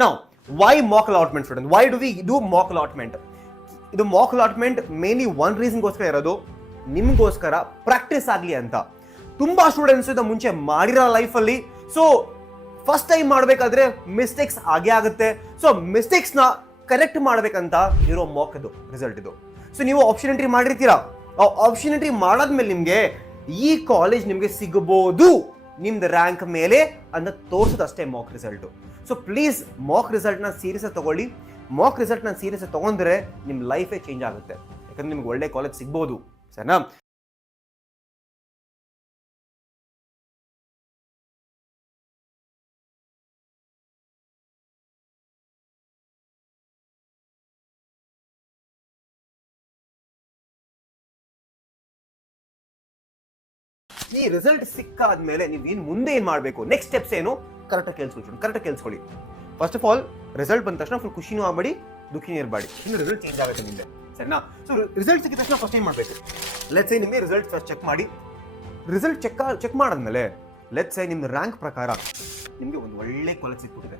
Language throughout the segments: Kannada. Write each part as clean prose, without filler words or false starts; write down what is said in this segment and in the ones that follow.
ನಾವು why mock allotment student, why do we do mock allotment? ಇದು ಮಾಕ್ ಅಲಾಟ್ಮೆಂಟ್ ಮೇನ್ಲಿ ಒನ್ ರೀಸನ್ಗೋಸ್ಕರ ಇರೋದು, ನಿಮ್ಗೋಸ್ಕರ ಪ್ರಾಕ್ಟೀಸ್ ಆಗಲಿ ಅಂತ. ತುಂಬಾ ಸ್ಟೂಡೆಂಟ್ಸ್ ಇದು ಮುಂಚೆ ಮಾಡಿರೋ ಲೈಫಲ್ಲಿ, ಸೊ ಫಸ್ಟ್ ಟೈಮ್ ಮಾಡಬೇಕಾದ್ರೆ ಮಿಸ್ಟೇಕ್ಸ್ ಆಗೇ ಆಗುತ್ತೆ. ಸೊ ಮಿಸ್ಟೇಕ್ಸ್ ನ ಕರೆಕ್ಟ್ ಮಾಡ್ಬೇಕಂತ ಇರೋ ಮಾಕ್ ಇದು ರಿಸಲ್ಟ್ ಇದು. ಸೊ ನೀವು ಆಪ್ಷನ್ ಎಂಟ್ರಿ ಮಾಡಿರ್ತೀರಾ, ಆ ಆಪ್ಷನ್ ಎಂಟ್ರಿ ಮಾಡಾದ್ಮೇಲೆ ನಿಮ್ಗೆ ಈ ಕಾಲೇಜ್ ನಿಮ್ಗೆ ಸಿಗಬಹುದು ನಿಮ್ದು ರ್ಯಾಂಕ್ ಮೇಲೆ ಅಂತ ತೋರಿಸೋದಷ್ಟೇ mock result. So please mock result ನ ಸೀರಿಯಸ್ ತಗೊಳ್ಳಿ. ಮಾಕ್ ರಿಸಲ್ಟ್ ನ ಸೀರಿಯಸ್ ತಗೊಂಡ್ರೆ ನಿಮ್ ಲೈಫೇ ಚೇಂಜ್ ಆಗುತ್ತೆ. ಯಾಕಂದ್ರೆ ನಿಮ್ಗೆ ಒಳ್ಳೆ ಕಾಲೇಜ್ ಸಿಗ್ಬೋದು, ಸರಿನಾ? ಈ ರಿಸಲ್ಟ್ ಸಿಕ್ಕಾದ್ಮೇಲೆ ನೀವು ಮುಂದೆ ಏನ್ ಮಾಡ್ಬೇಕು, ನೆಕ್ಸ್ಟ್ ಸ್ಟೆಪ್ಸ್ ಏನು, ಕರೆಕ್ಟಾಗಿ ಕೇಳಿಸ್ಕೊಳ್ಳಿ. ಫಸ್ಟ್ ಆಫ್ ಆಲ್ ರಿಸಲ್ಟ್ ಬಂದ ತಕ್ಷಣ ಫುಲ್ ಖುಷಿನೂ ಆಗಬೇಡಿ, ದುಃಖಿನೂ ಇರಬೇಡಿ. ಇನ್ನು ರಿಸಲ್ಟ್ ಚೇಂಜ್ ಆಗುತ್ತೆ ನಿಮ್ದೆ, ಸರಿನಾ? ಸೊ ರಿಸಲ್ಟ್ ಸಿಕ್ಕಿದ ತಕ್ಷಣ ಫಸ್ಟ್ ಏನ್ ಮಾಡಬೇಕು, ಲೆಟ್ಸ್ ಸೇ ನಿಮಗೆ ರಿಸಲ್ಟ್ ಫಸ್ಟ್ ಚೆಕ್ ಮಾಡಿ. ರಿಸಲ್ಟ್ ಚೆಕ್ ಮಾಡಾದ್ಮೇಲೆ ಲೆಟ್ಸ್ ಸೇ ನಿಮ್ದು ರ್ಯಾಂಕ್ ಪ್ರಕಾರ ನಿಮಗೆ ಒಂದು ಒಳ್ಳೆ ಕಾಲೇಜ್ ಸಿಕ್ಬಿಟ್ಟಿದೆ,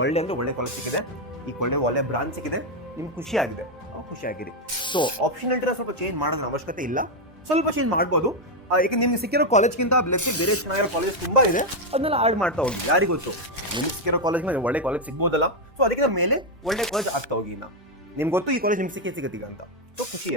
ಒಳ್ಳೆ ಕಾಲೇಜ್ ಸಿಕ್ಕಿದೆ, ಈ ಒಳ್ಳೆ ಬ್ರಾಂಚ್ ಸಿಕ್ಕಿದೆ, ನಿಮ್ಗೆ ಖುಷಿಯಾಗಿರಿ. ಸೊ ಆಪ್ಷನ್ ಎಂಟ್ರಿ ಸ್ವಲ್ಪ ಚೇಂಜ್ ಮಾಡೋದ್ರ ಅವಶ್ಯಕತೆ ಇಲ್ಲ, ಸ್ವಲ್ಪ ಚೇಂಜ್ ಮಾಡ್ಬೋದು. ಯಾಕೆ ನಿಮ್ಗೆ ಸಿಕ್ಕಿರೋ ಕಾಲೇಜ್ಗಿಂತ ಬೇರೆ ಚೆನ್ನಾಗಿರೋ ಕಾಲೇಜ್ ತುಂಬಾ ಇದೆ, ಅದನ್ನೆಲ್ಲ ಆಡ್ ಮಾಡ್ತಾ ಹೋಗಿ. ಯಾರಿಗೂ ಗೊತ್ತು ನಿಮ್ಗೆ ಸಿಕ್ಕಿರೋ ಕಾಲೇಜ್ ಒಳ್ಳೆ ಕಾಲೇಜ್ ಸಿಗ್ಬೋದಲ್ಲ, ಸೊ ಅದಕ್ಕಿಂತ ಮೇಲೆ ಒಳ್ಳೆ ಕಾಲೇಜ್ ಆಗ್ತಾ ಹೋಗಿ. ನಿಮ್ಗೆ ಗೊತ್ತು ಈ ಕಾಲೇಜ್ ನಿಮ್ಗೆ ಸಿಗುತ್ತೆ ಈಗ ಅಂತ, ಸೊ ಖುಷಿ.